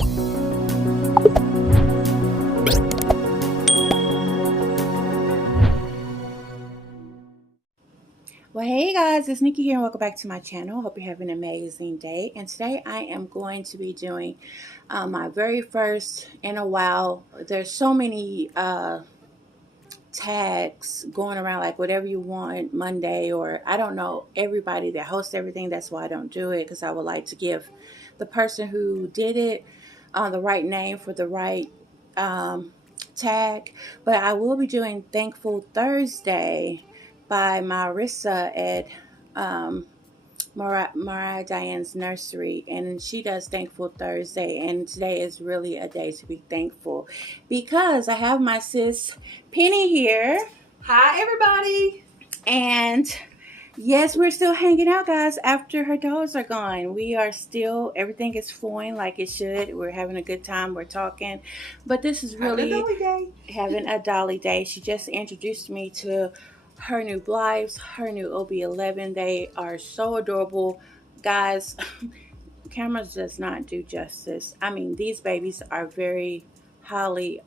Well, hey guys, it's Nikki here and welcome back to my channel. Hope you're having an amazing day. And today I am going to be doing my very first in a while. There's so many tags going around, like whatever you want Monday, or I don't know, everybody that hosts everything. That's why I don't do it, because I would like to give the person who did it the right name for the right tag. But I will be doing Thankful Thursday by Marissa at Mariah Diane's Nursery, and she does Thankful Thursday, and today is really a day to be thankful because I have my sis Penny here. Hi everybody. And yes, we're still hanging out, guys, after her dogs are gone. We are still, everything is flowing like it should. We're having a good time, we're talking, but this is really having a dolly day. She just introduced me to her new Blythes, her new OB11. They are so adorable, guys. Cameras does not do justice. I mean, these babies are very highly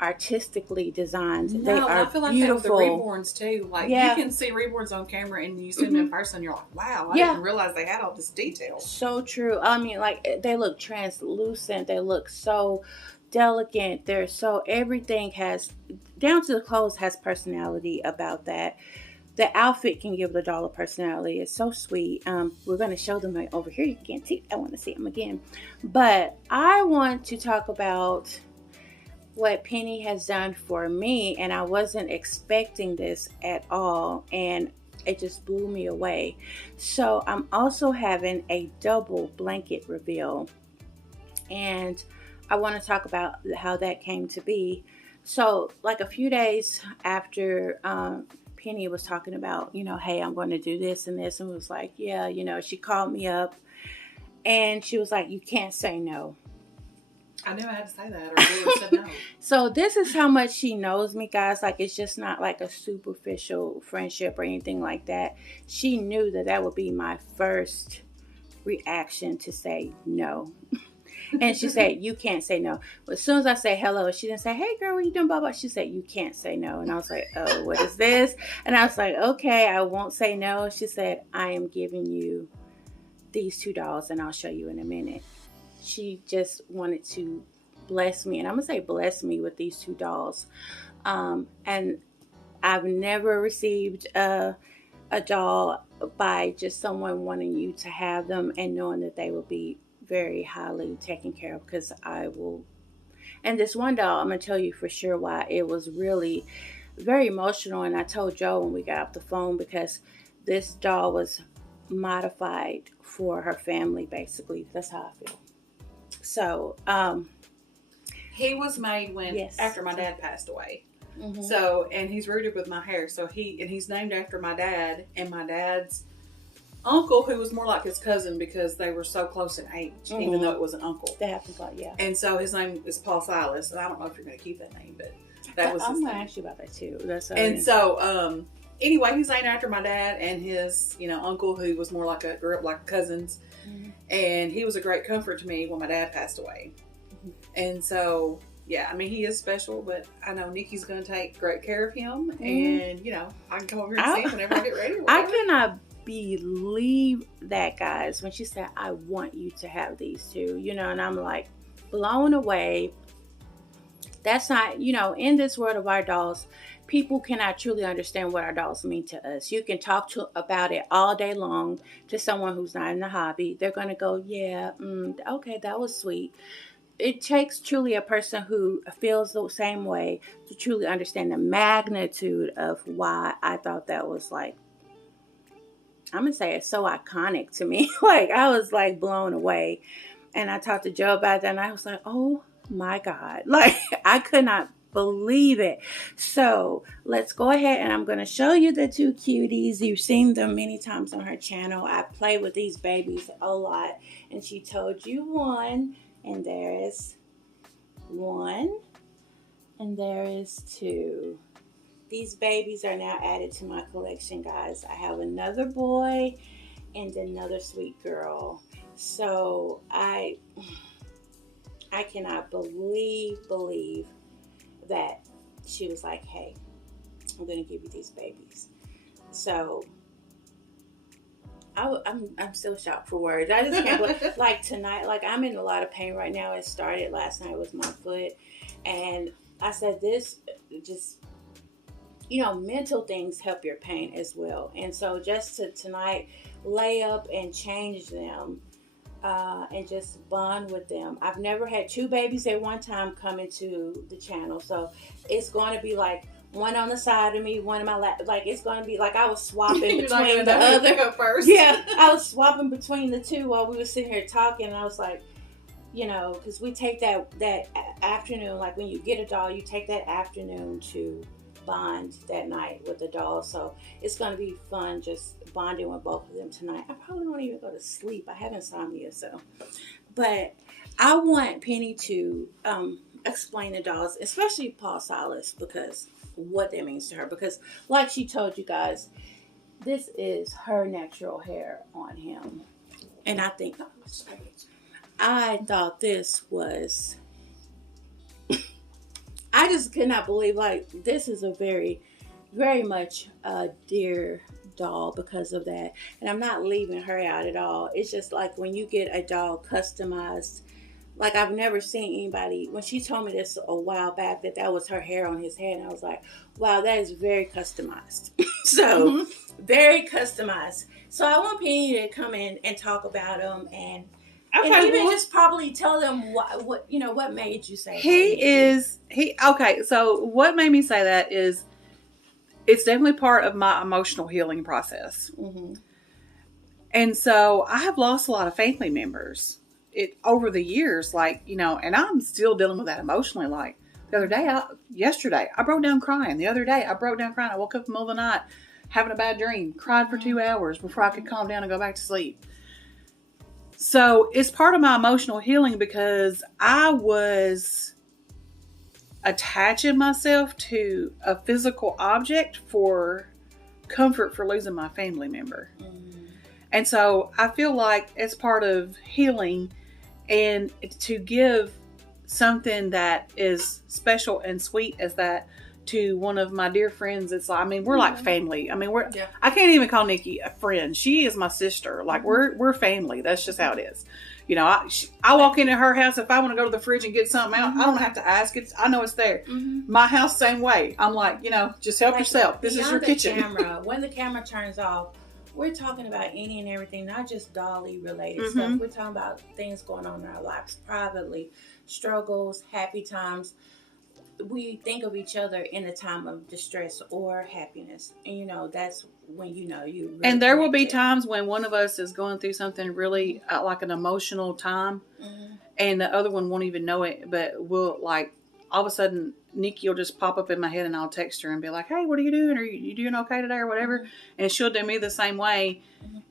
artistically designed. No, they are I feel like beautiful. that with the Reborns too. Like, yeah, you can see Reborns on camera and you see them in person, you're like, wow, I didn't realize they had all this detail. So true. I mean, like, they look translucent. They look so delicate. They're so, everything has, down to the clothes, has personality about that. The outfit can give the doll a personality. It's so sweet. We're going to show them over here. You can't see. I want to see them again. But I want to talk about what Penny has done for me, and I wasn't expecting this at all, and it just blew me away. So I'm also having a double blanket reveal, and I want to talk about how that came to be. So like a few days after Penny was talking about, you know, hey, I'm going to do this and this, and was like, yeah, you know, she called me up and she was like, you can't say no. I knew I had to say that, or they would have said no. So this is how much she knows me, guys. Like, it's just not like a superficial friendship or anything like that. She knew that that would be my first reaction to say no. And she said, you can't say no. But as soon as I say hello, she didn't say, hey girl, what are you doing, blah, blah. She said, you can't say no. And I was like, oh, what is this? And I was like, okay, I won't say no. She said, I am giving you these two dolls, and I'll show you in a minute. She just wanted to bless me, and I'm gonna say bless me with these two dolls. And I've never received a doll by just someone wanting you to have them and knowing that they will be very highly taken care of, because I will. And this one doll, I'm gonna tell you for sure why it was really very emotional. And I told Joe when we got off the phone, because this doll was modified for her family, basically. That's how I feel. So he was made when after my dad passed away. So, and he's rooted with my hair. So he's named after my dad and my dad's uncle, who was more like his cousin because they were so close in age, even though it was an uncle. That happens a lot, yeah. And so his name is Paul Silas, and I don't know if you're going to keep that name, but that was his name. I'm going to ask you about that too. So anyway, he's named after my dad and his, you know, uncle, who was more like grew up like cousins. And he was a great comfort to me when my dad passed away. And so, yeah, I mean, he is special, but I know Nikki's going to take great care of him. And, you know, I can come over here and see him whenever I get ready. I cannot believe that, guys, when she said, I want you to have these two, you know, and I'm like blown away. That's not, you know, in this world of our dolls, people cannot truly understand what our dolls mean to us. You can talk about it all day long to someone who's not in the hobby. They're going to go, yeah, okay, that was sweet. It takes truly a person who feels the same way to truly understand the magnitude of why I thought that was, like, I'm going to say it's so iconic to me. Like, I was like blown away. And I talked to Joe about that, and I was like, oh my God. Like, I could not believe it. So let's go ahead, and I'm going to show you the two cuties. You've seen them many times on her channel. I play with these babies a lot, and she told you one, and there is one, and there is two. These babies are now added to my collection, guys. I have another boy and another sweet girl. So I cannot believe that she was like, hey, I'm going to give you these babies. So I'm still shocked for words. I just can't believe, like tonight, like I'm in a lot of pain right now. It started last night with my foot, and I said this just, mental things help your pain as well. And so just to tonight lay up and change them, and just bond with them. I've never had two babies at one time come into the channel, so it's going to be like one on the side of me, one in my lap. Like it's going to be like I was swapping between the other. First. Yeah, I was swapping between the two while we were sitting here talking, and I was like, because we take that afternoon, like when you get a doll, you take that afternoon to bond that night with the doll. So it's going to be fun just bonding with both of them tonight. I probably won't even go to sleep. I have insomnia, so. But I want Penny to explain the dolls, especially Paul Silas, because what that means to her. Because like she told you guys, this is her natural hair on him. And I thought this was, I just could not believe, like, this is a very, very much a dear doll because of that. And I'm not leaving her out at all. It's just like when you get a doll customized, like I've never seen anybody, when she told me this a while back, that was her hair on his head, and I was like, wow, that is very customized. So, very customized. So I want Penny to come in and talk about them, and even just probably tell them what made you say okay, so what made me say that is it's definitely part of my emotional healing process. Mm-hmm. And so I have lost a lot of family members over the years, and I'm still dealing with that emotionally. Like the other day, yesterday, I broke down crying. The other day, I broke down crying. I woke up in the middle of the night having a bad dream, cried for 2 hours before I could calm down and go back to sleep. So it's part of my emotional healing because I was attaching myself to a physical object for comfort for losing my family member. Mm. And so I feel like it's part of healing, and to give something that is special and sweet as that to one of my dear friends. It's like, we're like family. I can't even call Nikki a friend. She is my sister. Like we're family. That's just how it is. I walk into her house. If I want to go to the fridge and get something out, I don't have to ask. I know it's there. Mm-hmm. My house, same way. I'm like, just help yourself. This is your kitchen. When the camera turns off, we're talking about any and everything, not just dolly related stuff. We're talking about things going on in our lives privately, struggles, happy times. We think of each other in a time of distress or happiness. And, that's when you really and there will be times when one of us is going through something really like an emotional time, and the other one won't even know it, but we'll all of a sudden Nikki will just pop up in my head, and I'll text her and be like, hey, what are you doing? Are you doing okay today or whatever? And she'll do me the same way.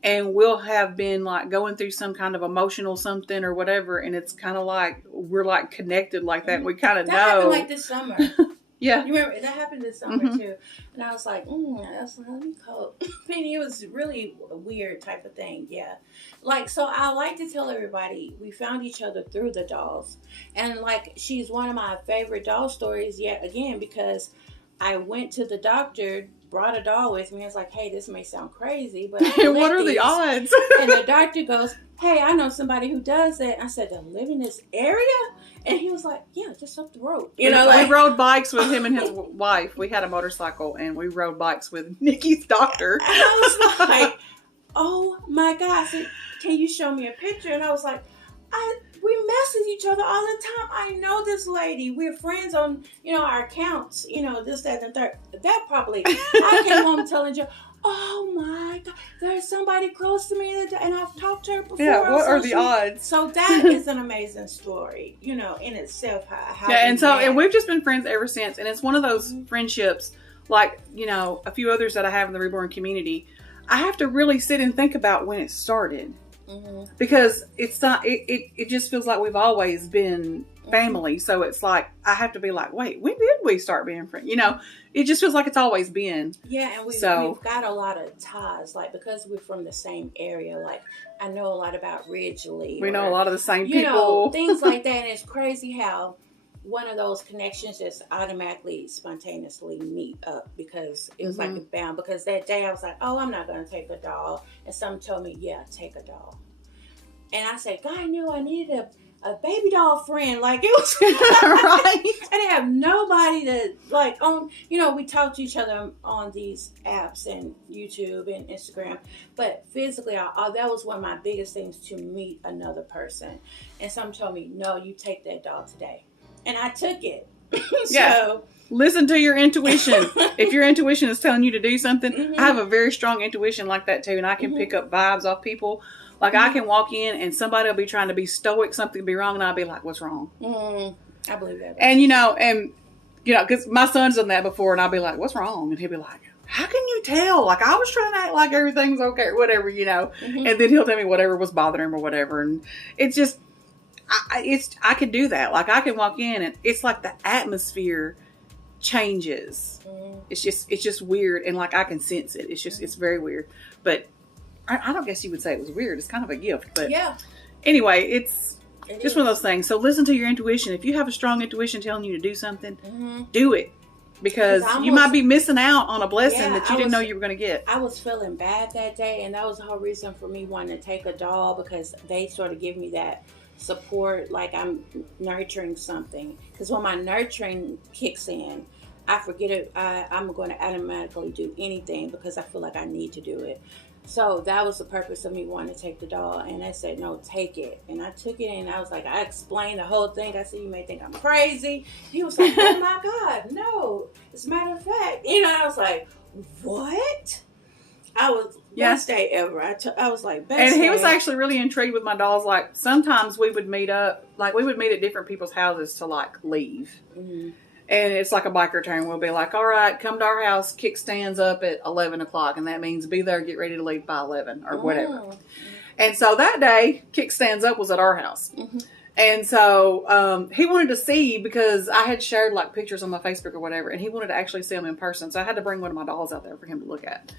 And we'll have been going through some kind of emotional something or whatever. And it's kind of like, we're connected like that. We kind of know. That happened this summer. Yeah. You remember, that happened this summer too. And I was like, that's let me cope. Penny, it was really a weird type of thing. Yeah. So I like to tell everybody, we found each other through the dolls. And she's one of my favorite doll stories yet again, because I went to the doctor, brought a doll with me. I was like, hey, this may sound crazy, but what are the odds? And the doctor goes, hey, I know somebody who does that. I said, they live in this area? And he was like, yeah, just up the road. We rode bikes with him and his wife. We had a motorcycle, and we rode bikes with Nikki's doctor. And I was like, oh my gosh, can you show me a picture? And I was like, we message each other all the time. I know this lady. We're friends on, our accounts, this, that, and the third. That probably, I came home telling you, oh my God, there's somebody close to me, and I've talked to her before. Yeah, what are the odds? So that is an amazing story, in itself. And we've just been friends ever since. And it's one of those friendships, a few others that I have in the Reborn community. I have to really sit and think about when it started. Because it's not, it just feels like we've always been family. So it's like, I have to be like, wait, when did we start being friends? You know, it just feels like it's always been. Yeah, and we've got a lot of ties, like, because we're from the same area. Like, I know a lot about Ridgely. We know a lot of the same people. You know, things like that. And it's crazy how one of those connections just automatically, spontaneously meet up, because it was like a bound. Because that day I was like, oh, I'm not going to take a doll. And someone told me, yeah, take a doll. And I said, God, I knew I needed a baby doll friend. Like, it was right. I didn't have nobody to, like, on, you know, we talk to each other on these apps and YouTube and Instagram, but physically, that was one of my biggest things, to meet another person. And someone told me, no, you take that doll today. And I took it. So listen to your intuition. If your intuition is telling you to do something, I have a very strong intuition like that too, and I can pick up vibes off people. Like, I can walk in and somebody will be trying to be stoic, something will be wrong, and I'll be like, what's wrong? I believe that. And, because my son's done that before, and I'll be like, what's wrong? And he'll be like, how can you tell? Like, I was trying to act like everything's okay or whatever, And then he'll tell me whatever was bothering him or whatever. And it's just, I can do that. Like, I can walk in and it's like the atmosphere changes. It's just weird. And like, I can sense it. It's very weird. But I don't guess you would say it was weird. It's kind of a gift, but anyway, it's just one of those things. So listen to your intuition. If you have a strong intuition telling you to do something, do it, because you might be missing out on a blessing that you didn't know you were going to get. I was feeling bad that day, and that was the whole reason for me wanting to take a doll, because they sort of give me that support, like I'm nurturing something. Because when my nurturing kicks in, I forget it. I'm going to automatically do anything because I feel like I need to do it. So that was the purpose of me wanting to take the doll. And I said, no, take it. And I took it, and I was like, I explained the whole thing. I said, you may think I'm crazy. He was like, oh my God, no. As a matter of fact, I was like, what? I was best day ever. I was like, best And he day. was actually really intrigued with my dolls. Like, sometimes we would meet up, like we would meet at different people's houses to like leave. And it's like a biker turn. We'll be like, all right, come to our house, kickstands up at 11 o'clock. And that means be there, get ready to leave by 11 or whatever. And so that day, kickstands up was at our house. And so he wanted to see, because I had shared like pictures on my Facebook or whatever, and he wanted to actually see them in person. So I had to bring one of my dolls out there for him to look at.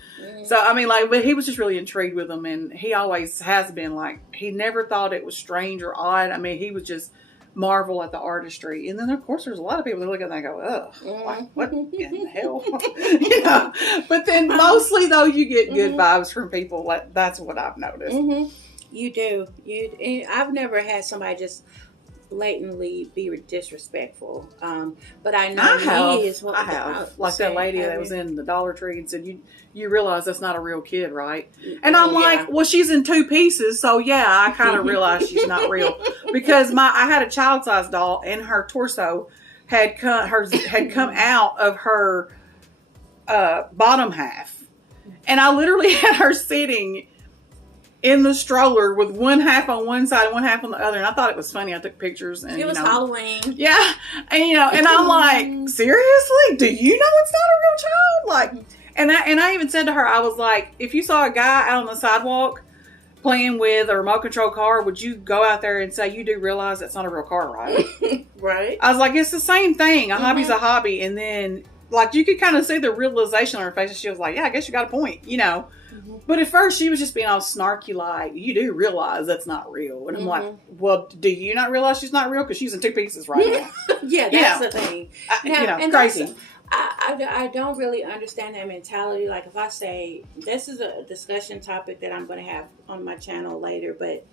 So, I mean, like, but he was just really intrigued with them. And he always has been, like, he never thought it was strange or odd. I mean, he was just marvel at the artistry. And then of course there's a lot of people that look at that and go, ugh, like, what in the hell? But then mostly though, you get good vibes from people. That's what I've noticed. You do. I've never had somebody just blatantly be disrespectful. But I know I have. Like that lady that was in the Dollar Tree and said, you realize that's not a real kid, right? And I'm like, well, she's in two pieces, so yeah, I kind of realize she's not real. Because I had a child-sized doll, and her torso had come out of her bottom half. And I literally had her sitting in the stroller with one half on one side and one half on the other. And I thought it was funny. I took pictures. And it was Halloween. Yeah. And, and I'm like, seriously? Do you know it's not a real child? Like, and I even said to her, I was like, if you saw a guy out on the sidewalk playing with a remote control car, would you go out there and say, you do realize that's not a real car, right? Right. I was like, it's the same thing. A hobby's a hobby. And then, like, you could kind of see the realization on her face. And she was like, yeah, I guess you got a point, But at first, she was just being all snarky, like, you do realize that's not real. And I'm like, well, do you not realize she's not real? Because she's in two pieces right now. Yeah, that's the thing. Crazy. I don't really understand that mentality. Like, if I say, this is a discussion topic that I'm going to have on my channel later, but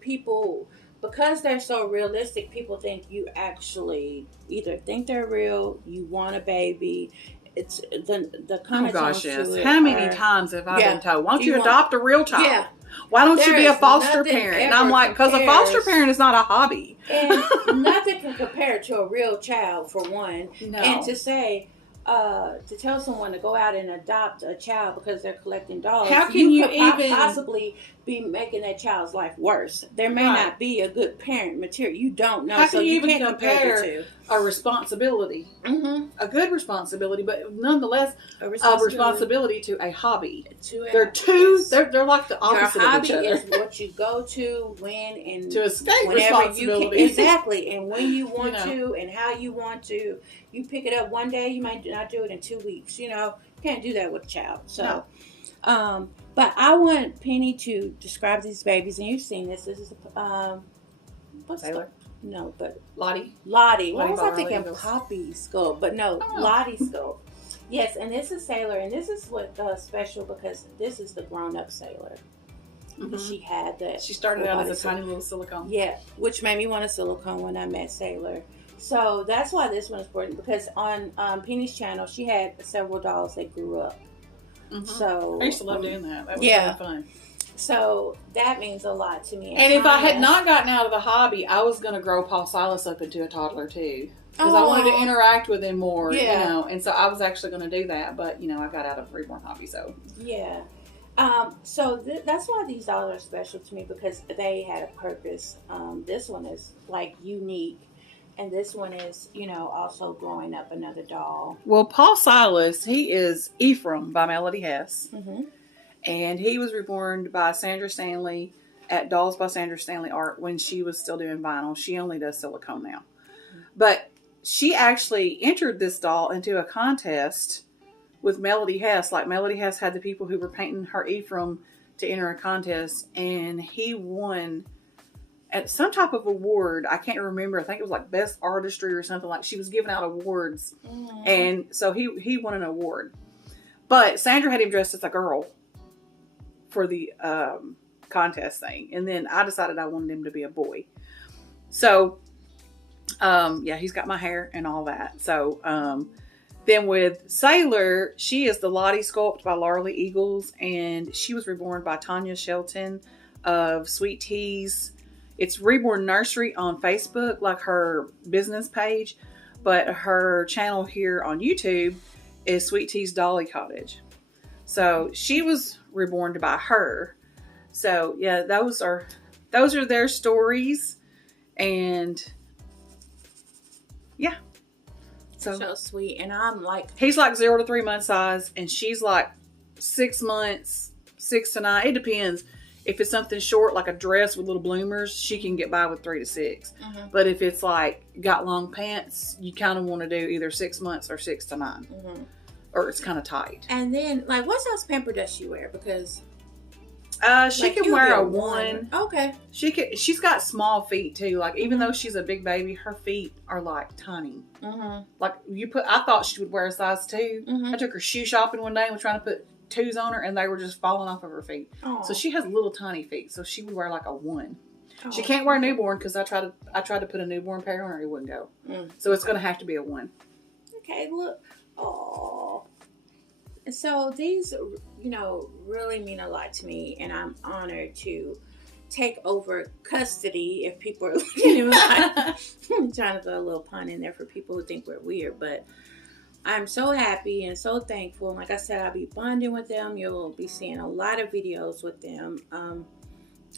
people, because they're so realistic, people think you actually either think they're real, you want a baby. It's the kind of gosh, yes. How many times have I been told, why don't you adopt a real child? Yeah. Why don't you be a foster parent? And I'm like, because a foster parent is not a hobby. And nothing can compare to a real child, for one. No. And to say, to tell someone to go out and adopt a child because they're collecting dolls. How can you could even possibly be making that child's life worse. There may Right. not be a good parent material. You don't know. How so can you even can't compare the compare a responsibility, two. a good responsibility, but nonetheless a responsibility to a hobby? They're two. Yes. They're like the opposite Your of each hobby other. is what you go to when and To escape whenever responsibility. you can. Exactly, and when you want You know. to and how you want to. You pick it up one day, you might not do it in 2 weeks. You know, you can't do that with a child. So, No. But I want Penny to describe these babies, and you've seen this. This is what's Sailor? No, but Lottie. Lottie. What was I Bar thinking? Eagles. Poppy Sculpt, but no, Oh. Lottie Sculpt. Yes, and this is Sailor, and this is what special because this is the grown-up Sailor. Mm-hmm. She had that. She started out as a tiny little silicone. Yeah, which made me want a silicone when I met Sailor. So that's why this one is important because on Penny's channel, she had several dolls that grew up. Mm-hmm. So I used to love doing that. That was yeah. kind of fun. So that means a lot to me. And if I had not gotten out of the hobby, I was going to grow Paul Silas up into a toddler too. Because I wanted to interact with him more, you know. And so I was actually going to do that. But, you know, I got out of Reborn hobby, so. Yeah. So that's why these dolls are special to me because they had a purpose. This one is like unique. And this one is, you know, also growing up another doll. Well, Paul Silas, he is Ephraim by Melody Hess. Mm-hmm. And he was reborn by Sandra Stanley at Dolls by Sandra Stanley Art when she was still doing vinyl. She only does silicone now. Mm-hmm. But she actually entered this doll into a contest with Melody Hess. Like Melody Hess had the people who were painting her Ephraim to enter a contest. And he won at some type of award. I can't remember. I think it was like best artistry or something. Like she was giving out awards. Mm-hmm. And so he won an award. But Sandra had him dressed as a girl for the contest thing. And then I decided I wanted him to be a boy. So, yeah, he's got my hair and all that. So, then with Sailor, she is the Lottie Sculpt by Larley Eagles. And she was reborn by Tanya Shelton of Sweet Teas. It's Reborn Nursery on Facebook, like her business page. But her channel here on YouTube is Sweet Teas Dolly Cottage. So she was reborn by her. So yeah, those are their stories, and yeah. So sweet, and I'm like, he's like 0 to 3 month size, and she's like 6 months, 6 to 9. It depends. If it's something short, like a dress with little bloomers, she can get by with 3 to 6. Mm-hmm. But if it's like got long pants, you kind of want to do either 6 months or 6 to 9. Mm-hmm. Or it's kind of tight. And then, like, what size pamper does she wear? Because she can wear a 1. Okay. She's got small feet too. Like even though she's a big baby, her feet are like tiny. Mm-hmm. Like I thought she would wear a size 2. Mm-hmm. I took her shoe shopping one day and was trying to put 2s on her, and they were just falling off of her feet. Aww. So she has little tiny feet. So she would wear like a 1. Aww. She can't wear a newborn because I tried to put a newborn pair on her, it wouldn't go. Mm. So it's going to have to be a 1. Okay, look. Oh, so these, you know, really mean a lot to me, and I'm honored to take over custody. If people are looking at me, I'm trying to throw a little pun in there for people who think we're weird, but I'm so happy and so thankful. And like I said, I'll be bonding with them. You'll be seeing a lot of videos with them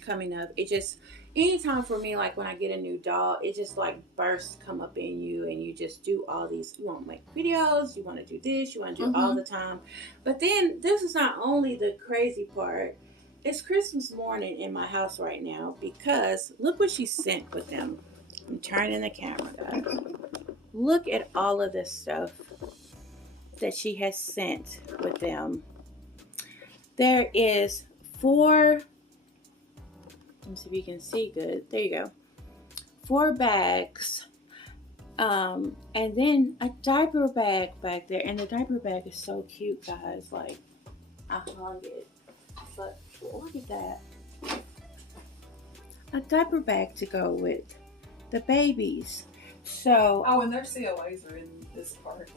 coming up. It just, anytime for me, like when I get a new doll, it just like bursts come up in you, and you just do all these, you want to make videos, you want to do this, you want to do all the time. But then this is not only the crazy part, it's Christmas morning in my house right now, because look what she sent with them. I'm turning the camera, guys. Look at all of this stuff that she has sent with them. There is 4, let me see if you can see good. There you go. 4 bags. And then a diaper bag back there. And the diaper bag is so cute, guys. Like, I hug it. But look at that. A diaper bag to go with the babies. So. Oh, and their COAs are in this part.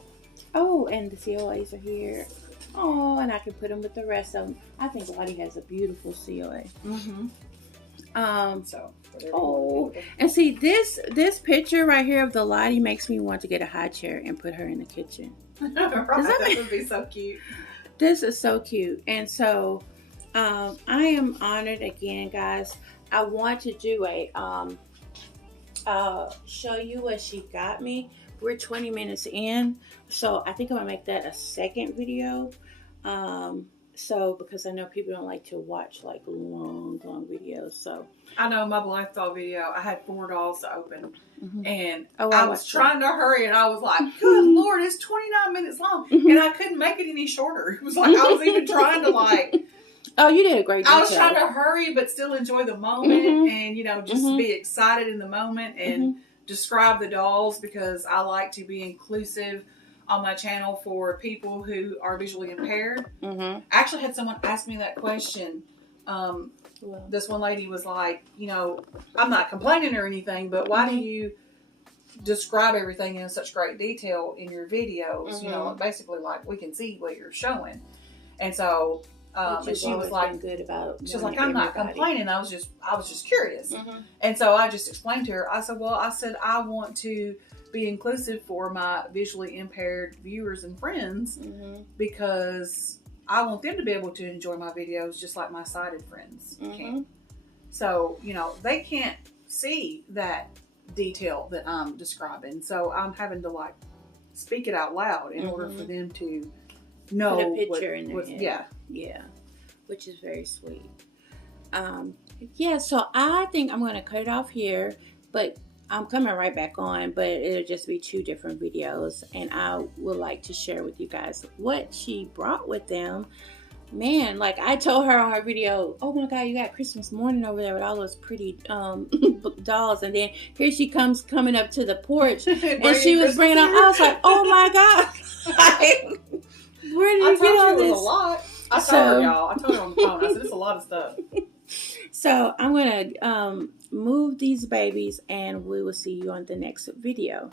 Oh, and the COAs are here. Oh, and I can put them with the rest of them. I think Lottie has a beautiful COA. Mm-hmm. And see this picture right here of the Lottie makes me want to get a high chair and put her in the kitchen. Right, that would be so cute. This is so cute. And so I am honored again, guys. I want to do a show you what she got me. We're 20 minutes in, so I think I'm gonna make that a second video. So because I know people don't like to watch like long videos. So I know my Blythe doll video, I had 4 dolls to open, and I I was trying to hurry, and I was like, good Lord, it's 29 minutes long, and I couldn't make it any shorter. It was like I was even trying to like, oh, you did a great job. I was trying to hurry but still enjoy the moment, and you know, just be excited in the moment and describe the dolls, because I like to be inclusive on my channel for people who are visually impaired. I actually had someone ask me that question. This one lady was like, you know, I'm not complaining or anything, but why do you describe everything in such great detail in your videos? You know, basically like we can see what you're showing. And so and she was like, good about she was like, I'm not complaining. I was just curious. And so I just explained to her. I said, well, I want to be inclusive for my visually impaired viewers and friends, because I want them to be able to enjoy my videos just like my sighted friends can. So, you know, they can't see that detail that I'm describing. So I'm having to like speak it out loud in order for them to know. Put a picture in their head. Yeah. Yeah. Which is very sweet. Yeah, so I think I'm going to cut it off here, but I'm coming right back on, but it'll just be 2 different videos, and I would like to share with you guys what she brought with them. Man, like I told her on her video, oh my God, you got Christmas morning over there with all those pretty dolls, and then here she comes coming up to the porch, and she was bringing up, I was like, oh my God, like, where did you get all this? It was a lot. I told her, y'all. I told her on the phone. I said, it's a lot of stuff. So I'm going to move these babies, and we will see you on the next video.